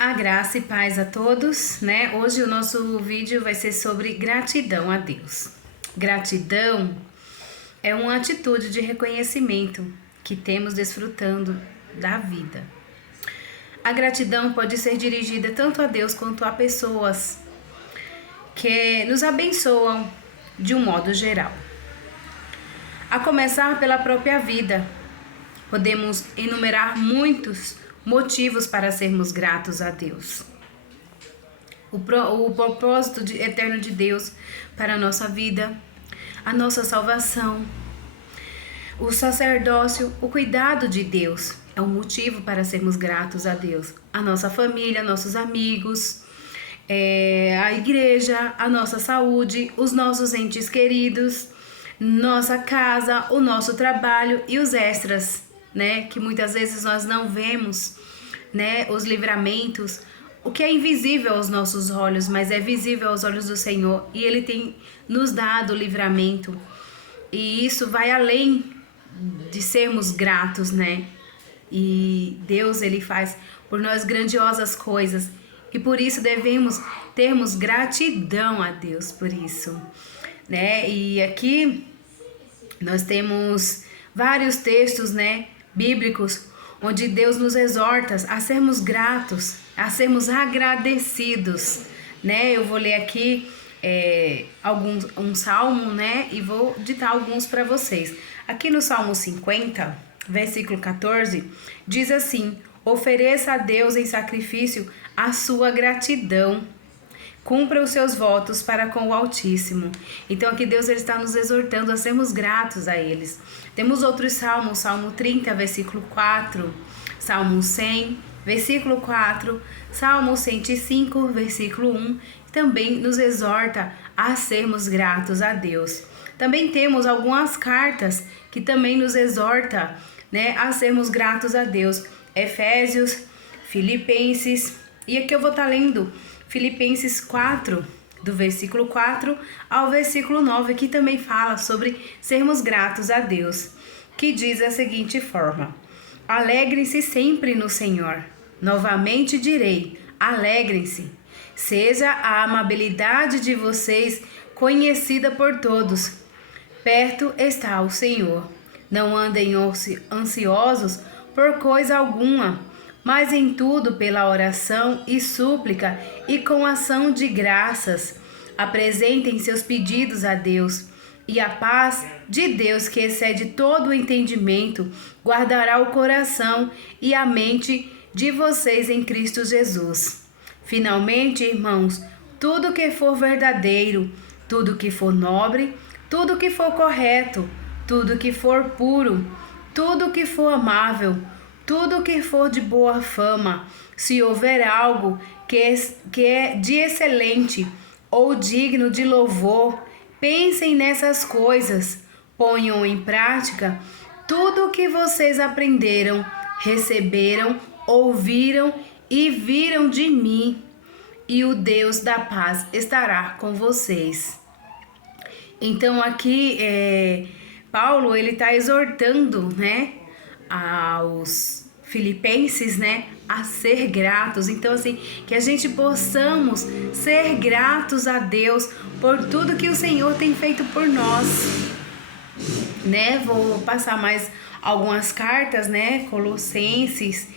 A graça e paz a todos, né? Hoje o nosso vídeo vai ser sobre gratidão a Deus. Gratidão é uma atitude de reconhecimento que temos desfrutando da vida. A gratidão pode ser dirigida tanto a Deus quanto a pessoas que nos abençoam de um modo geral. A começar pela própria vida, podemos enumerar muitos motivos para sermos gratos a Deus. O propósito eterno de Deus para a nossa vida, a nossa salvação, o sacerdócio, o cuidado de Deus é um motivo para sermos gratos a Deus. A nossa família, nossos amigos, a igreja, a nossa saúde, os nossos entes queridos, nossa casa, o nosso trabalho e os extras, né? Que muitas vezes nós não vemos, né? Os livramentos, o que é invisível aos nossos olhos, mas é visível aos olhos do Senhor, e Ele tem nos dado o livramento. E isso vai além de sermos gratos, né? E Deus, Ele faz por nós grandiosas coisas, e por isso devemos termos gratidão a Deus por isso, né? E aqui nós temos vários textos, né, bíblicos, onde Deus nos exorta a sermos gratos, a sermos agradecidos, né? Eu vou ler aqui um salmo, né, e vou ditar alguns para vocês. Aqui no Salmo 50, versículo 14, diz assim: ofereça a Deus em sacrifício a sua gratidão. Cumpra os seus votos para com o Altíssimo. Então aqui Deus ele está nos exortando a sermos gratos a eles. Temos outros salmos, Salmo 30, versículo 4, Salmo 100, versículo 4, Salmo 105, versículo 1, também nos exorta a sermos gratos a Deus. Também temos algumas cartas que também nos exorta, né, a sermos gratos a Deus. Efésios, Filipenses, e aqui eu vou estar lendo Filipenses 4, do versículo 4 ao versículo 9, que também fala sobre sermos gratos a Deus, que diz da seguinte forma: alegrem-se sempre no Senhor. Novamente direi, alegrem-se. Seja a amabilidade de vocês conhecida por todos. Perto está o Senhor. Não andem ansiosos por coisa alguma, mas em tudo pela oração e súplica e com ação de graças, apresentem seus pedidos a Deus, e a paz de Deus, que excede todo o entendimento, guardará o coração e a mente de vocês em Cristo Jesus. Finalmente, irmãos, tudo que for verdadeiro, tudo que for nobre, tudo que for correto, tudo que for puro, tudo que for amável, tudo que for de boa fama, se houver algo que é de excelente ou digno de louvor, pensem nessas coisas, ponham em prática tudo o que vocês aprenderam, receberam, ouviram e viram de mim, e o Deus da paz estará com vocês. Então aqui Paulo ele está exortando, né, aos filipenses, né, a ser gratos. Então assim, que a gente possamos ser gratos a Deus por tudo que o Senhor tem feito por nós, né? Vou passar mais algumas cartas, né? Colossenses,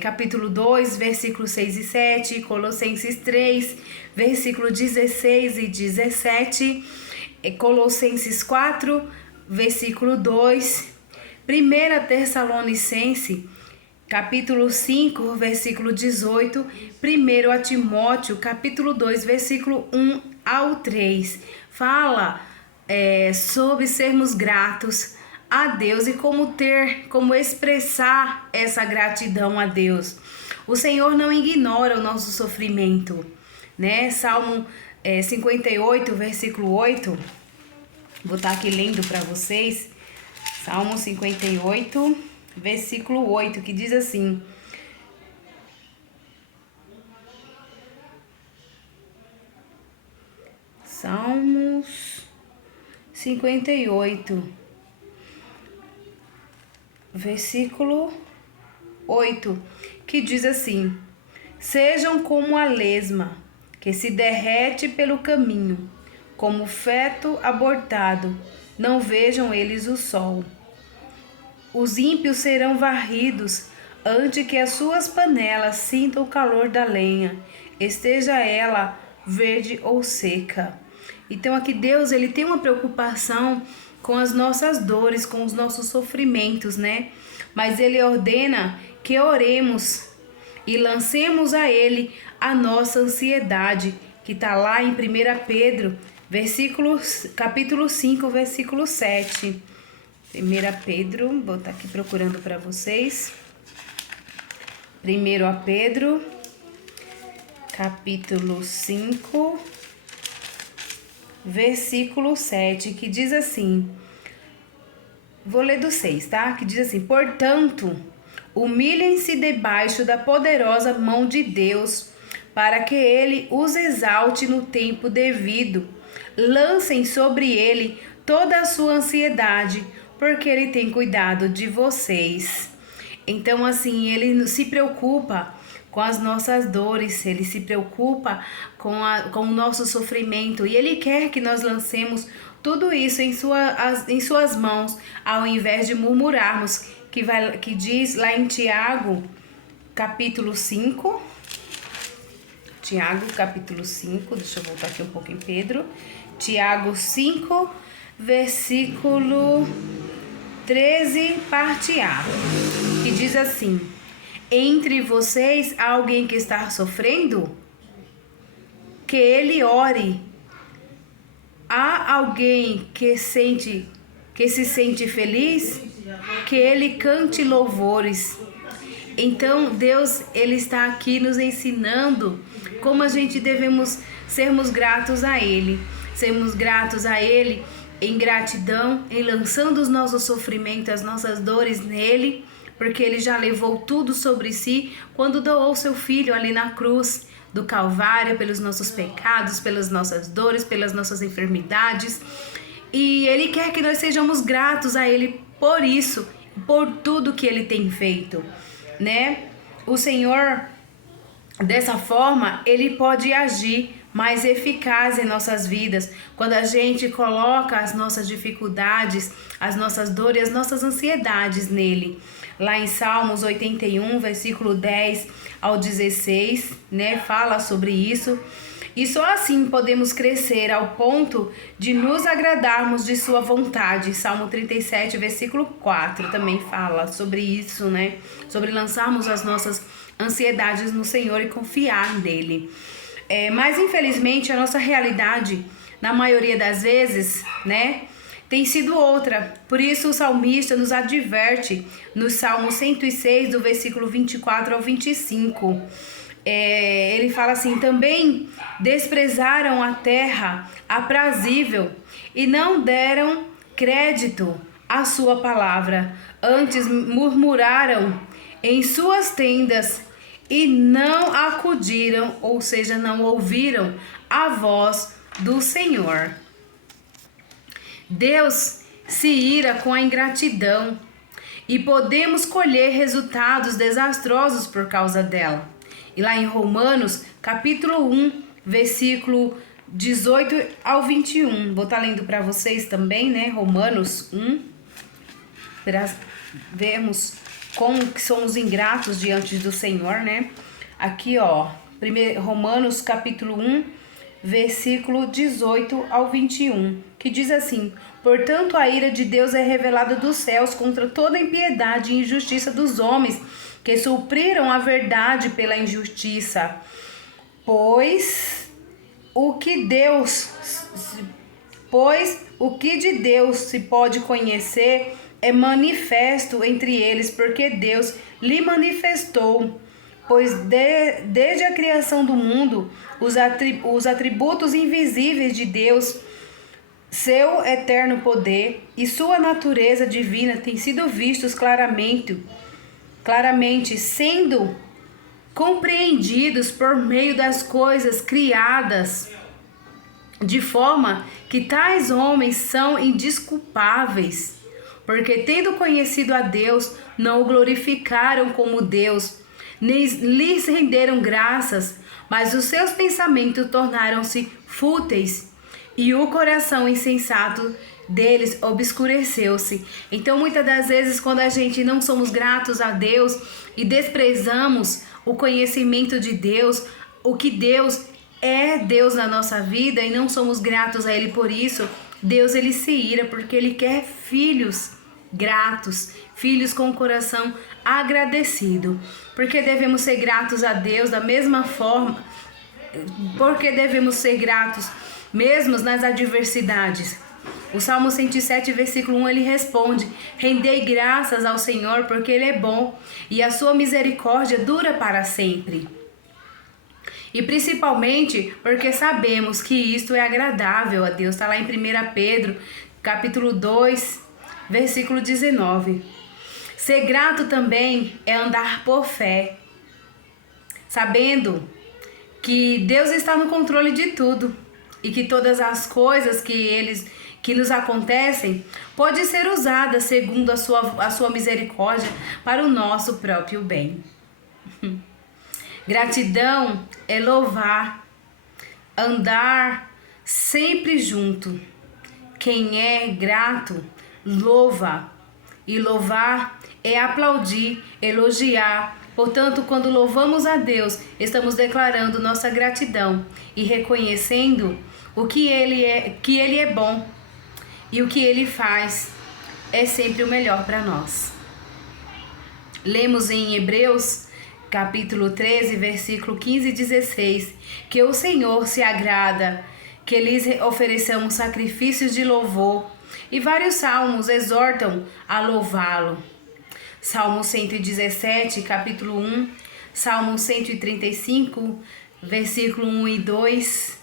capítulo 2, versículos 6 e 7, Colossenses 3, versículo 16 e 17, Colossenses 4, versículo 2, 1 Tessalonicense, capítulo 5, versículo 18, 1 Timóteo, capítulo 2, versículo 1 ao 3. Fala sobre sermos gratos a Deus e como expressar essa gratidão a Deus. O Senhor não ignora o nosso sofrimento, né? Salmo 58, versículo 8, vou estar aqui lendo para vocês. Salmo 58, versículo 8, que diz assim: Salmos 58, versículo 8, que diz assim: sejam como a lesma, que se derrete pelo caminho, como feto abortado, não vejam eles o sol. Os ímpios serão varridos, antes que as suas panelas sintam o calor da lenha, esteja ela verde ou seca. Então aqui Deus, ele tem uma preocupação com as nossas dores, com os nossos sofrimentos, né? Mas ele ordena que oremos e lancemos a ele a nossa ansiedade, que está lá em 1 Pedro, capítulo 5, versículo 7. 1 Pedro, vou estar aqui procurando para vocês. 1 Pedro, capítulo 5, versículo 7, que diz assim, vou ler do 6, tá? Que diz assim, portanto, humilhem-se debaixo da poderosa mão de Deus, para que ele os exalte no tempo devido. Lancem sobre ele toda a sua ansiedade, porque ele tem cuidado de vocês. Então, assim, ele se preocupa com as nossas dores, ele se preocupa com o nosso sofrimento, e ele quer que nós lancemos tudo isso em suas mãos, ao invés de murmurarmos, que diz lá em Tiago, capítulo 5, deixa eu voltar aqui um pouco em Pedro, Tiago 5, versículo 13, parte A, que diz assim, entre vocês há alguém que está sofrendo? Que ele ore. Há alguém que se sente feliz? Que ele cante louvores. Então Deus, ele está aqui nos ensinando como a gente devemos sermos gratos a ele. Sermos gratos a ele em gratidão, em lançando os nossos sofrimentos, as nossas dores nele, porque ele já levou tudo sobre si quando doou seu filho ali na cruz do Calvário, pelos nossos pecados, pelas nossas dores, pelas nossas enfermidades. E ele quer que nós sejamos gratos a ele por isso, por tudo que ele tem feito, né? O Senhor, dessa forma, ele pode agir mais eficaz em nossas vidas, quando a gente coloca as nossas dificuldades, as nossas dores, as nossas ansiedades nele. Lá em Salmos 81, versículo 10 ao 16, né, fala sobre isso. E só assim podemos crescer ao ponto de nos agradarmos de sua vontade. Salmo 37, versículo 4 também fala sobre isso, né? Sobre lançarmos as nossas ansiedades no Senhor e confiar nele. Mas infelizmente a nossa realidade, na maioria das vezes, né, tem sido outra. Por isso o salmista nos adverte no Salmo 106, do versículo 24 ao 25. Ele fala assim, também desprezaram a terra aprazível e não deram crédito à sua palavra. Antes murmuraram em suas tendas e não acudiram, ou seja, não ouviram a voz do Senhor. Deus se ira com a ingratidão e podemos colher resultados desastrosos por causa dela. E lá em Romanos, capítulo 1, versículo 18 ao 21. Vou estar lendo para vocês também, né? Romanos 1, para vermos como que somos ingratos diante do Senhor, né? Aqui, ó, Romanos capítulo 1, versículo 18 ao 21, que diz assim, portanto a ira de Deus é revelada dos céus contra toda impiedade e injustiça dos homens, que supriram a verdade pela injustiça. Pois o que de Deus se pode conhecer é manifesto entre eles, porque Deus lhe manifestou. Pois desde a criação do mundo, os atributos invisíveis de Deus, seu eterno poder e sua natureza divina têm sido vistos claramente, sendo compreendidos por meio das coisas criadas, de forma que tais homens são indesculpáveis, porque tendo conhecido a Deus, não o glorificaram como Deus, lhes renderam graças, mas os seus pensamentos tornaram-se fúteis e o coração insensato deles obscureceu-se. Então, muitas das vezes, quando a gente não somos gratos a Deus e desprezamos o conhecimento de Deus, o que Deus é Deus na nossa vida, e não somos gratos a Ele por isso, Deus ele se ira, porque Ele quer filhos gratos, filhos com o coração agradecido. Porque devemos ser gratos a Deus da mesma forma, porque devemos ser gratos mesmo nas adversidades. O Salmo 107, versículo 1, ele responde: rendei graças ao Senhor, porque Ele é bom e a sua misericórdia dura para sempre. E principalmente porque sabemos que isto é agradável a Deus. Está lá em 1 Pedro, capítulo 2, versículo 19. Ser grato também é andar por fé, sabendo que Deus está no controle de tudo e que todas as coisas que nos acontecem pode ser usada segundo a sua misericórdia para o nosso próprio bem. Gratidão é louvar, andar sempre junto. Quem é grato, louva. E louvar é aplaudir, elogiar. Portanto, quando louvamos a Deus, estamos declarando nossa gratidão e reconhecendo que Ele é bom. E o que Ele faz é sempre o melhor para nós. Lemos em Hebreus, capítulo 13, versículo 15 e 16, que o Senhor se agrada que lhes ofereçamos sacrifícios de louvor, e vários salmos exortam a louvá-lo. Salmo 117, capítulo 1, Salmo 135, versículo 1 e 2,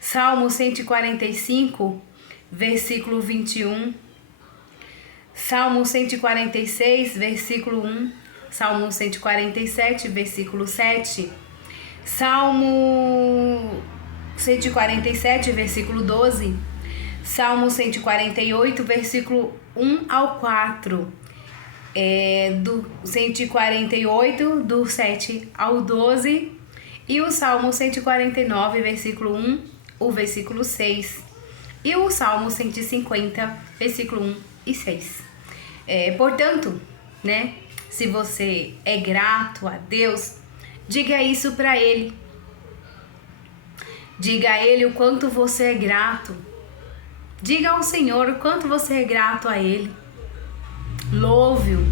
Salmo 145, versículo 21, Salmo 146, versículo 1, Salmo 147, versículo 7, Salmo 147, versículo 12, Salmo 148, versículo 1 ao 4, do 148, do 7 ao 12, e o Salmo 149, versículo 1, o versículo 6, e o Salmo 150, versículo 1 e 6. Portanto, né, se você é grato a Deus, diga isso para Ele. Diga a Ele o quanto você é grato. Diga ao Senhor o quanto você é grato a Ele. Louve-o.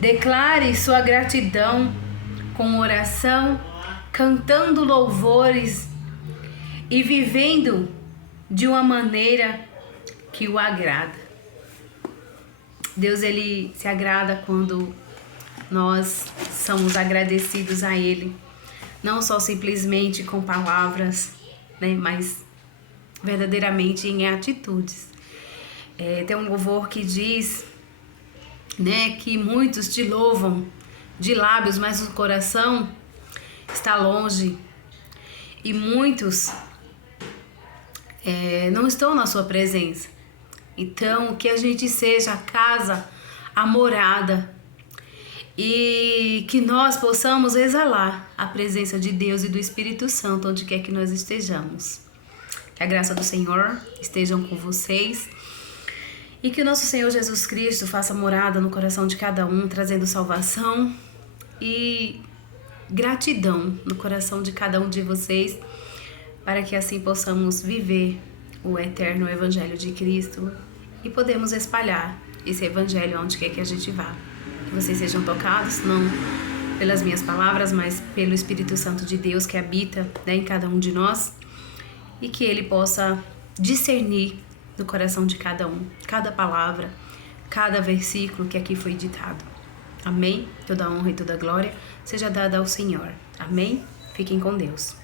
Declare sua gratidão com oração, cantando louvores e vivendo de uma maneira que o agrada. Deus, Ele se agrada quando nós somos agradecidos a Ele. Não só simplesmente com palavras, né, mas verdadeiramente em atitudes. Tem um louvor que diz, né, que muitos te louvam de lábios, mas o coração está longe. E muitos não estão na sua presença. Então, que a gente seja a casa, a morada, e que nós possamos exalar a presença de Deus e do Espírito Santo onde quer que nós estejamos. Que a graça do Senhor esteja com vocês e que o nosso Senhor Jesus Cristo faça morada no coração de cada um, trazendo salvação e gratidão no coração de cada um de vocês, para que assim possamos viver o eterno Evangelho de Cristo e podemos espalhar esse Evangelho onde quer que a gente vá. Que vocês sejam tocados, não pelas minhas palavras, mas pelo Espírito Santo de Deus que habita, né, em cada um de nós, e que Ele possa discernir no coração de cada um, cada palavra, cada versículo que aqui foi ditado. Amém? Toda honra e toda glória seja dada ao Senhor. Amém? Fiquem com Deus.